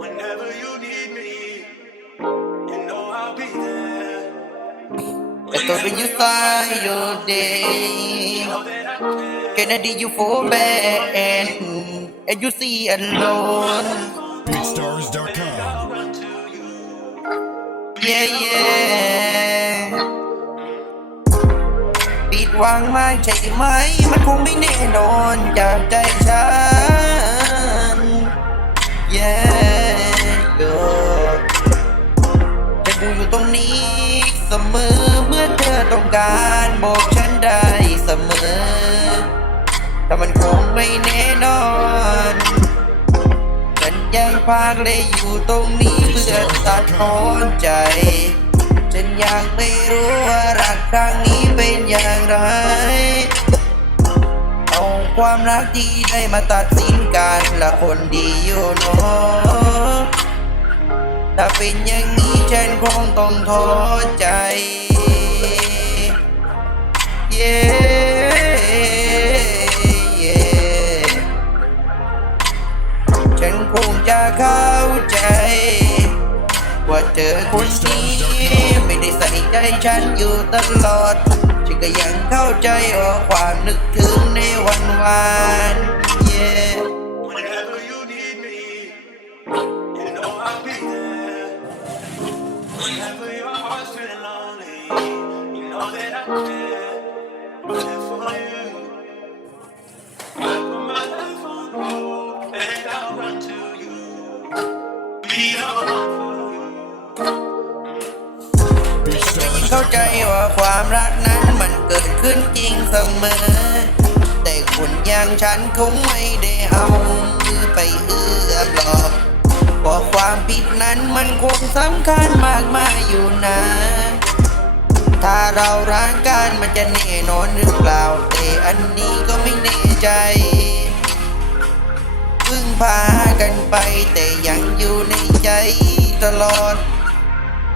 Whenever you need me, you know I'll be there. Wherever you find your day Know that I care. Kennedy you for bad And you see alone BeatStars.com. I'll run to you. Yeah yeah ปิดหวังไม่ใช่ไหมมันคงไม่แน่นอนจากใจฉัน Yeah yeah ตรงนี้ เสมอเมื่อเธอต้องการบอกฉันได้เสมอ แต่มันคงไม่แน่นอนฉันยังพากเลยอยู่ตรงนี้เพื่อตัดพ้อนใจ ฉันยังไม่รู้ว่ารักครั้งนี้เป็นอย่างไรเอาความรักที่ได้มาตัดสินกันละคนดีอยู่เนอะถ้าเป็นอย่าง ฉันคงต้องท้อใจเย้เย้ฉันคงจะเข้าใจ ว่าเจอคนนี้ไม่ได้ใส่ใจฉันอยู่ตลอด ฉันก็ยังเข้าใจว่าความนึกถึงในวันวาน เข้าใจว่าความรักนั้นมันเกิดขึ้นจริงเสมอ แต่คนอย่างฉันคงไม่ได้เอามือไปเอื้อมหรอก เพราะความผิดนั้นมันคงสำคัญมากมายอยู่นะ ถ้าเรารักกันมันจะแน่นอนหรือเปล่า แต่อันนี้ก็ไม่แน่ใจพึ่งพากันไปแต่ยังอยู่ในใจตลอด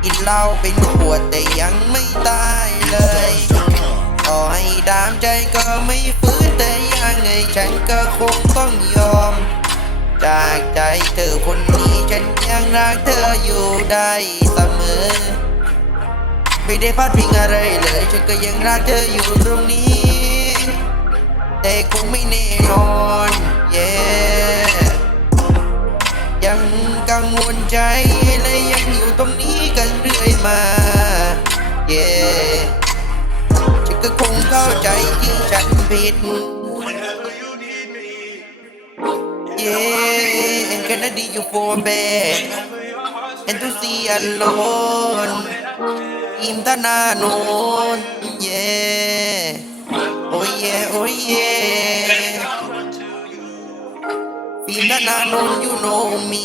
กินเหล้าเป็นขวดแต่ยังไม่ตายเลยต่อให้ดามใจก็ไม่ฟื้นแต่ยังไงฉันก็คงต้องยอม จากใจ รักเธออยู่ได้เสมอ ไม่ได้พลาดพิงอะไรเลย ฉันก็ยังรักเธออยู่ตรงนี้ แต่คงไม่แน่นอนเย้ยังกังวลใจและยังอยู่ตรงนี้กันเรื่อยมาเย้ฉันก็คงเข้าใจที่ฉันผิด yeah and Kennedy you for bad whenever your heart's and to see alone อิมตนาโนน yeah oh yeah oh yeah I'll run to you. ฟิล์มตนาโนน you know me